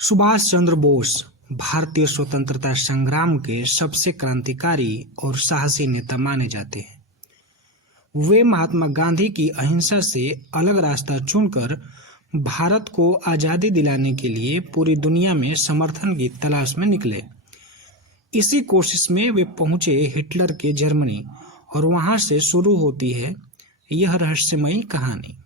सुभाष चंद्र बोस भारतीय स्वतंत्रता संग्राम के सबसे क्रांतिकारी और साहसी नेता माने जाते हैं। वे महात्मा गांधी की अहिंसा से अलग रास्ता चुनकर भारत को आजादी दिलाने के लिए पूरी दुनिया में समर्थन की तलाश में निकले। इसी कोशिश में वे पहुंचे हिटलर के जर्मनी और वहां से शुरू होती है यह रहस्यमयी कहानी।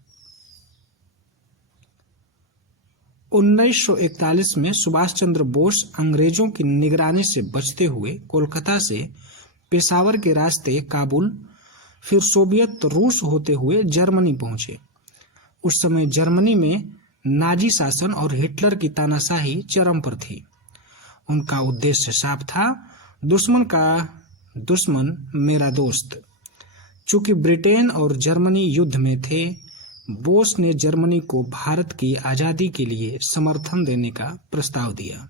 1941 में सुभाष चंद्र बोस अंग्रेजों की निगरानी से बचते हुए कोलकाता से पेशावर के रास्ते काबुल, फिर सोवियत रूस होते हुए जर्मनी पहुंचे। उस समय जर्मनी में नाजी शासन और हिटलर की तानाशाही चरम पर थी। उनका उद्देश्य साफ था, दुश्मन का दुश्मन मेरा दोस्त। चूंकि ब्रिटेन और जर्मनी युद्ध में थे, बोस ने जर्मनी को भारत की आजादी के लिए समर्थन देने का प्रस्ताव दिया।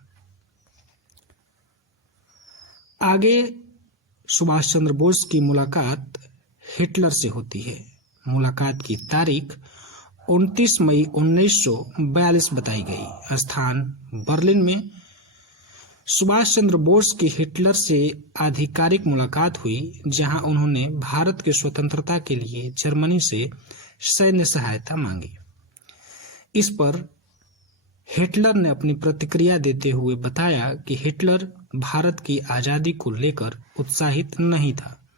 आगे सुभाष चंद्र बोस की मुलाकात हिटलर से होती है। मुलाकात की तारीख 29 मई 1942 बताई गई। स्थान बर्लिन में सुभाष चंद्र बोस की हिटलर से आधिकारिक मुलाकात हुई, जहां उन्होंने भारत की स्वतंत्रता के लिए जर्मनी से सैन्य सहायता मांगी। इस पर हिटलर ने अपनी प्रतिक्रिया देते हुए बताया कि हिटलर भारत की आजादी को लेकर उत्साहित नहीं था।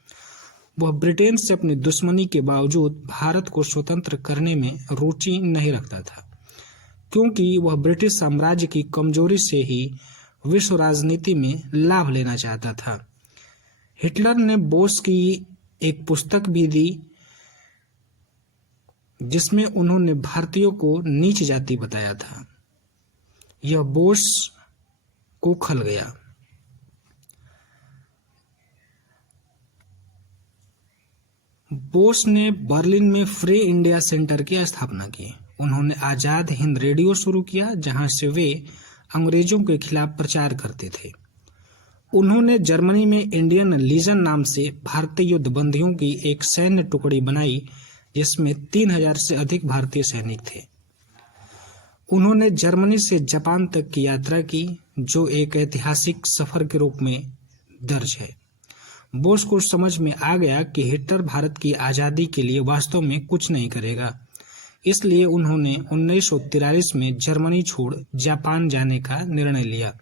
वह ब्रिटेन से अपनी दुश्मनी के बावजूद भारत को स्वतंत्र करने में रुचि नहीं रखता था, क्योंकि वह ब्रिटिश साम्राज्य की कमजोरी से ही विश्व राजनीति में लाभ लेना चाहता था। हिटलर ने बोस की एक पुस्तक भी दी, जिसमें उन्होंने भारतीयों को नीच जाति बताया था। यह बोस को खल गया। बोस ने बर्लिन में फ्री इंडिया सेंटर की स्थापना की। उन्होंने आजाद हिंद रेडियो शुरू किया, जहां से वे अंग्रेजों के खिलाफ प्रचार करते थे। उन्होंने जर्मनी में इंडियन लीजन नाम से भारतीय युद्ध बंदियों की एक सैन्य टुकड़ी बनाई, जिसमें 3000 से अधिक भारतीय सैनिक थे। उन्होंने जर्मनी से जापान तक की यात्रा की, जो एक ऐतिहासिक सफर के रूप में दर्ज है। बोस को समझ में आ गया कि हिटलर भारत की आजादी के लिए वास्तव में कुछ नहीं करेगा, इसलिए उन्होंने 1943 में जर्मनी छोड़ जापान जाने का निर्णय लिया।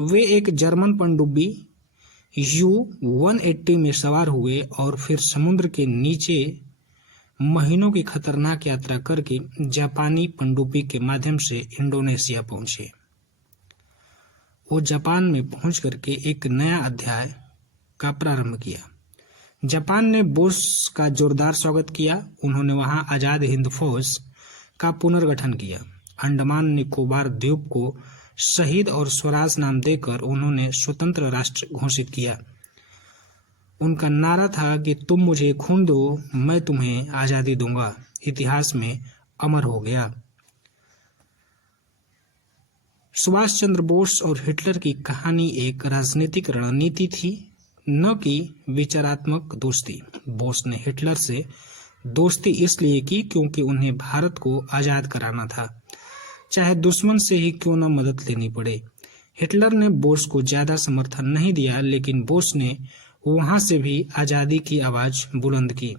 वे एक जर्मन पनडुब्बी U-180 में सवार हुए और फिर समुद्र के नीचे महीनों की खतरनाक यात्रा करके जापानी पनडुब्बी के माध्यम से इंडोनेशिया पहुंचे। वो जापान में पहुंच करके एक नया अध्याय का प्रारंभ किया। जापान ने बोस का जोरदार स्वागत किया। उन्होंने वहां आजाद हिंद फौज का पुनर्गठन किया। अंडमान निकोबार द्वीप को शहीद और स्वराज नाम देकर उन्होंने स्वतंत्र राष्ट्र घोषित किया। उनका नारा था कि तुम मुझे खून दो, मैं तुम्हें आजादी दूंगा। इतिहास में अमर हो गया। सुभाष चंद्र बोस और हिटलर की कहानी एक राजनीतिक रणनीति थी, न कि विचारात्मक दोस्ती। बोस ने हिटलर से दोस्ती इसलिए की क्योंकि उन्हें भारत को आजाद कराना था, चाहे दुश्मन से ही क्यों न मदद लेनी पड़े। हिटलर ने बोस को ज्यादा समर्थन नहीं दिया, लेकिन बोस ने वहां से भी आजादी की आवाज बुलंद की।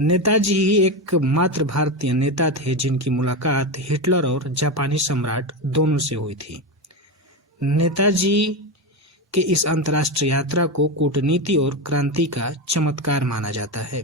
नेताजी ही एकमात्र भारतीय नेता थे जिनकी मुलाकात हिटलर और जापानी सम्राट दोनों से हुई थी। नेताजी के इस अंतर्राष्ट्रीय यात्रा को कूटनीति और क्रांति का चमत्कार माना जाता है।